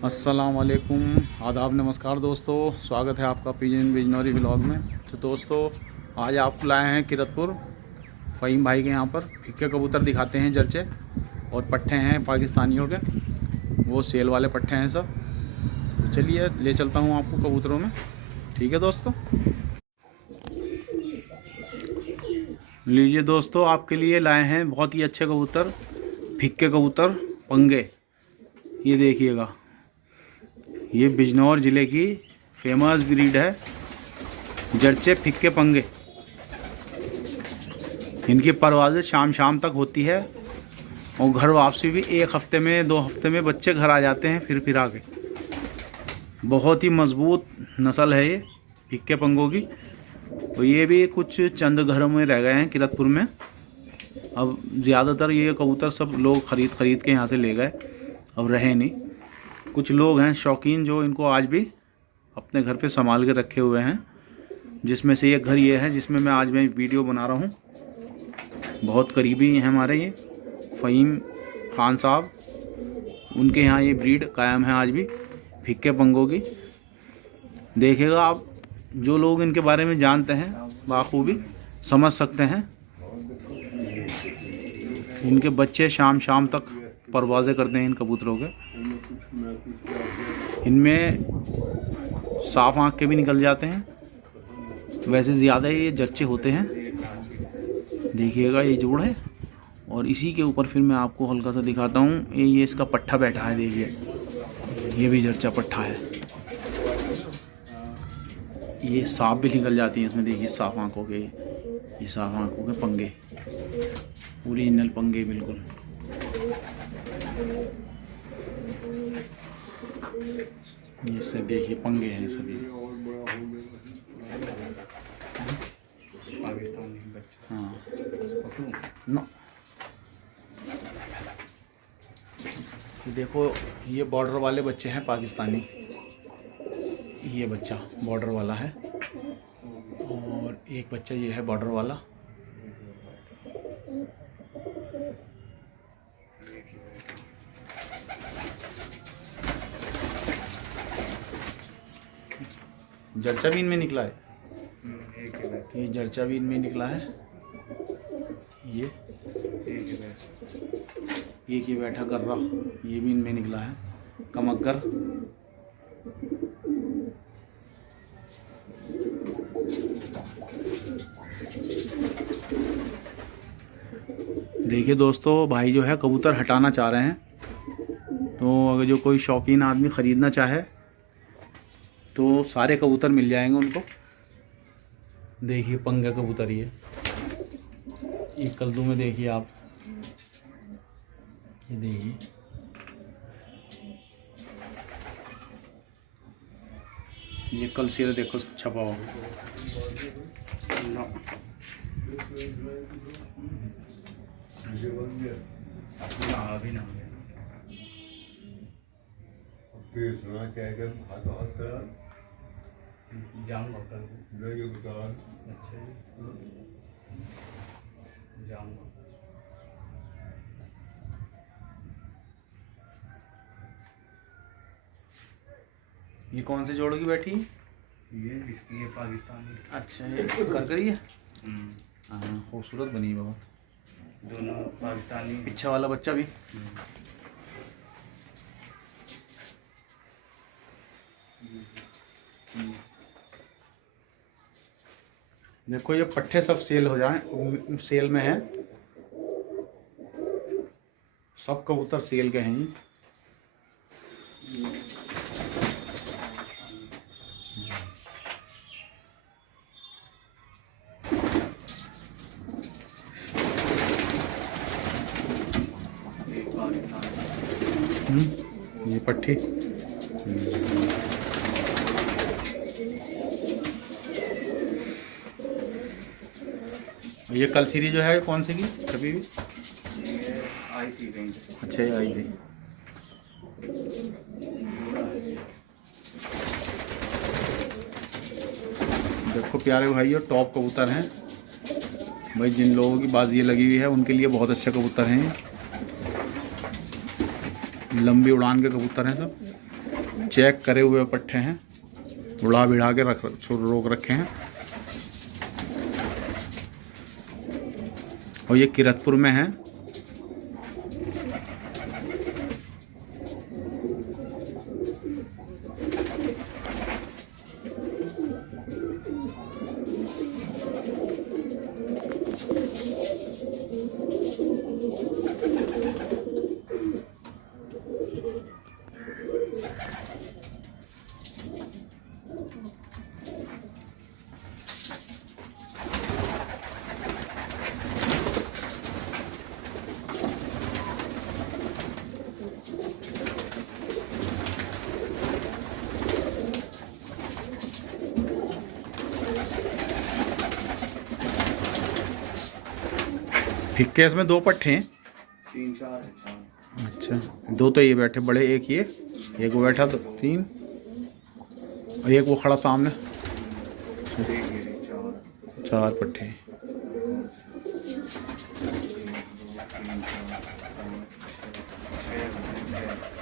अस्सलाम वालेकुम, आदाब, नमस्कार दोस्तों। स्वागत है आपका पिजन बिजनौरी व्लॉग में। तो दोस्तों आज आपको लाए हैं किरतपुर फ़हीम भाई के यहाँ पर फिक्के कबूतर दिखाते हैं। जर्चे और पट्ठे हैं पाकिस्तानियों के, वो सेल वाले पट्ठे हैं सब। चलिए ले चलता हूँ आपको कबूतरों में। ठीक है दोस्तों, लीजिए दोस्तों, आपके लिए लाए हैं बहुत ही अच्छे कबूतर, फिक्के कबूतर पंगे। ये देखिएगा, ये बिजनौर ज़िले की फेमस ब्रीड है जर्चे फिक्के पंगे। इनकी परवाज़ें शाम तक होती है और घर वापसी भी 1 हफ्ते में 2 हफ्ते में बच्चे घर आ जाते हैं फिर आके। बहुत ही मज़बूत नस्ल है ये फिक्के पंगों की। तो ये भी कुछ चंद घरों में रह गए हैं किरतपुर में। अब ज़्यादातर ये कबूतर सब लोग ख़रीद के यहाँ से ले गए, अब रहे नहीं। कुछ लोग हैं शौकीन जो इनको आज भी अपने घर पे संभाल के रखे हुए हैं, जिसमें से एक घर ये है जिसमें मैं आज वीडियो बना रहा हूँ। बहुत करीबी हैं हमारे ये फ़हीम खान साहब, उनके यहाँ ये ब्रीड कायम है आज भी फिक्के पंगों की। देखिएगा आप, जो लोग इनके बारे में जानते हैं बाखूबी समझ सकते हैं। इनके बच्चे शाम तक परवाज़ें करते हैं इन कबूतरों के। इनमें साफ आँख के भी निकल जाते हैं, वैसे ज़्यादा ये जर्चे होते हैं। देखिएगा ये जोड़ है और इसी के ऊपर फिर मैं आपको हल्का सा दिखाता हूँ। ये इसका पट्ठा बैठा है, देखिए ये भी जर्चा पट्ठा है। ये सांप भी निकल जाती है इसमें, देखिए साफ आँखों के, ये साफ आँखों के पंगे, ओरिजिनल पंगे बिल्कुल। ये सब देखिए पंगे हैं सभी पाकिस्तानी बच्चे। हाँ नो, देखो ये बॉर्डर वाले बच्चे हैं पाकिस्तानी। ये बच्चा बॉर्डर वाला है और एक बच्चा ये है बॉर्डर वाला। जर्चा भी इनमें निकला है, ये जर्चा भी इनमें निकला है। ये बैठा कर रहा, ये भी इनमें निकला है कमक्कर। देखिए दोस्तों, भाई जो है कबूतर हटाना चाह रहे हैं, तो अगर जो कोई शौकीन आदमी ख़रीदना चाहे तो सारे कबूतर मिल जाएंगे उनको। देखिए पंगा कबूतर, ये कल्दू में देखिए आप, ये देखिए ये कल सिर देखो छपा हुआ। अभी ना जाम होता है। अच्छा जाम। ये कौन से जोड़ की बैठी? ये इसकी है पाकिस्तानी। अच्छा ये कर करी है। हाँ खूबसूरत बनी बहुत, दोनों पाकिस्तानी। पीछे वाला बच्चा भी। देखो ये पट्ठे सब सेल हो जाएं, सेल में है सब कबूतर, सेल के हैं। ये पट्टी ये कल सीरीज जो है कौन सी की कभी भी आई थी कहीं। अच्छा ये आई थी। देखो प्यारे भाई, और टॉप कबूतर हैं भाई। जिन लोगों की बाजी ये लगी हुई है उनके लिए बहुत अच्छे कबूतर हैं। लंबी उड़ान के कबूतर हैं सब। चेक करे हुए पट्टे हैं, उड़ा बिड़ा के रोक रखे हैं। और ये किरतपुर में है। फिक्के इसमें 2 पट्टे हैं, 3-4 है। अच्छा 2 तो ये बैठे बड़े, एक ये, एक वो बैठा, 3 और एक वो खड़ा सामने, 4 पट्टे।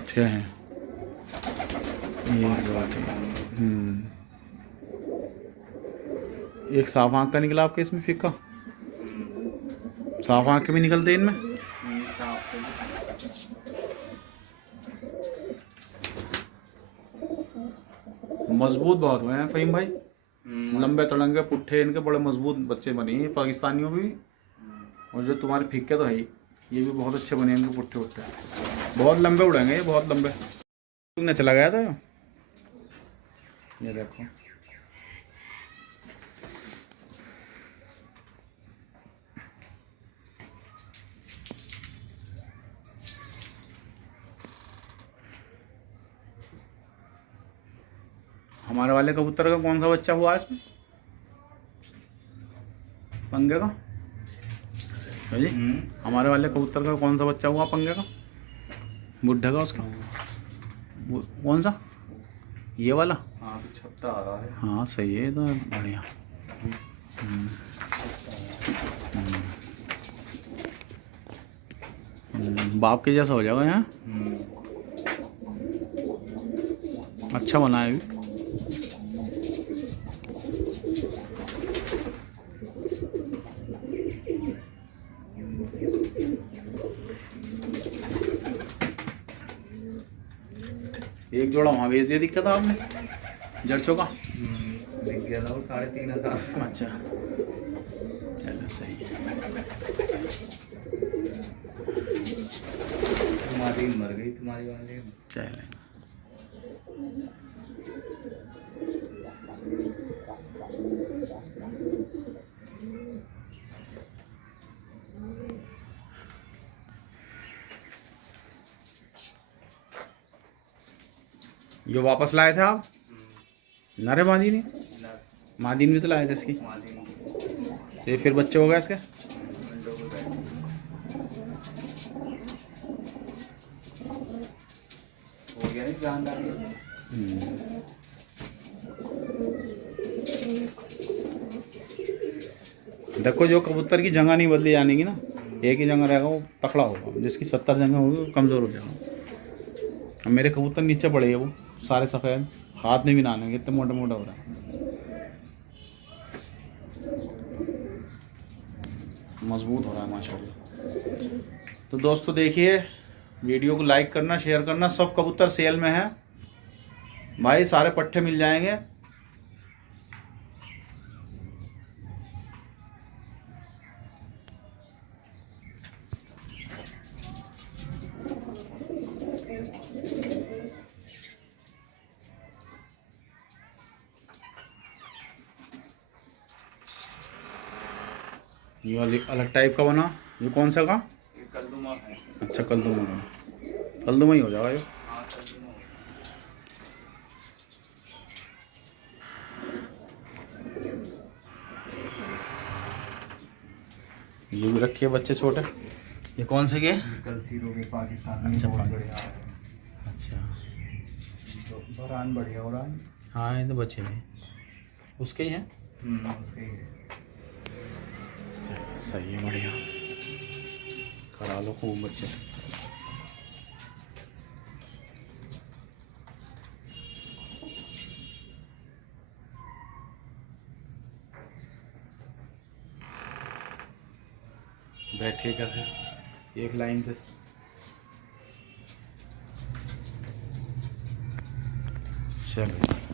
6 हैं। एक साफ आँख का निकला आपके इसमें फिक्का, साफ आँख के भी निकलते हैं इनमें। मजबूत बहुत हुए हैं फहीम भाई, लंबे तड़ंगे पुट्ठे इनके बड़े मजबूत बच्चे बने हैं पाकिस्तानियों में भी। और जो तुम्हारे फिक्के तो है ही, ये भी बहुत अच्छे बने इनके पुट्ठे उट्ठे, बहुत लंबे उड़ेंगे ये, बहुत लंबे। तुमने चला गया था ये देखो। हमारे वाले कबूतर का कौन सा बच्चा हुआ इसमें, पंगे का जी? हमारे वाले कबूतर का कौन सा बच्चा हुआ पंगे का, बुढ़ा का उसका कौन सा, ये वाला? हाँ छत्ता आ रहा है। हाँ सही है, तो बढ़िया। बाप के जैसा हो जाएगा यहाँ, अच्छा बना है अभी। एक जोड़ा वहाँ भेज दिया, दिक्कत आपने जर्चों का दिख गया था वो 3500। अच्छा चलो सही है। तुम्हारी मर गई, तुम्हारी वाली चले। ये वापस लाए थे आप? नरे मादी नहीं, मादीन भी तो लाए थे इसकी। ये फिर बच्चे हो गए इसके? हो गया नहीं जानदार। देखो जो कबूतर की जगह नहीं बदली जाने की ना, एक ही जगह रहेगा वो तकड़ा होगा, जिसकी 70 जगह होगी वो कमज़ोर हो जाएगा। अब मेरे कबूतर नीचे पड़े हैं वो सारे सफ़ेद, हाथ में भी ना आने, इतने मोटे मोटे हो रहा है, मजबूत हो रहा है माशाल्लाह। तो दोस्तों देखिए, वीडियो को लाइक करना, शेयर करना। सब कबूतर सेल में है भाई, सारे पट्टे मिल जाएंगे। ये अलग टाइप का बना, ये कौन सा का? ये कलदुमा है। अच्छा कलदुमा का, कलदुमा ही हो जाएगा ये। हाँ कलदुमा। ये भी रखिए बच्चे छोटे। ये कौन से के? कल सीरो के पाकिस्तान में अच्छा, बहुत पाकिस्तान। बढ़िया है। अच्छा तो बरान बढ़िया हो रहा है। हाँ ये तो बच्चे हैं, उसके ही हैं। उसके ही है। सही है, बढ़िया, करा लो खूब बच्चे। बैठेगा सिर्फ एक लाइन से। चलो।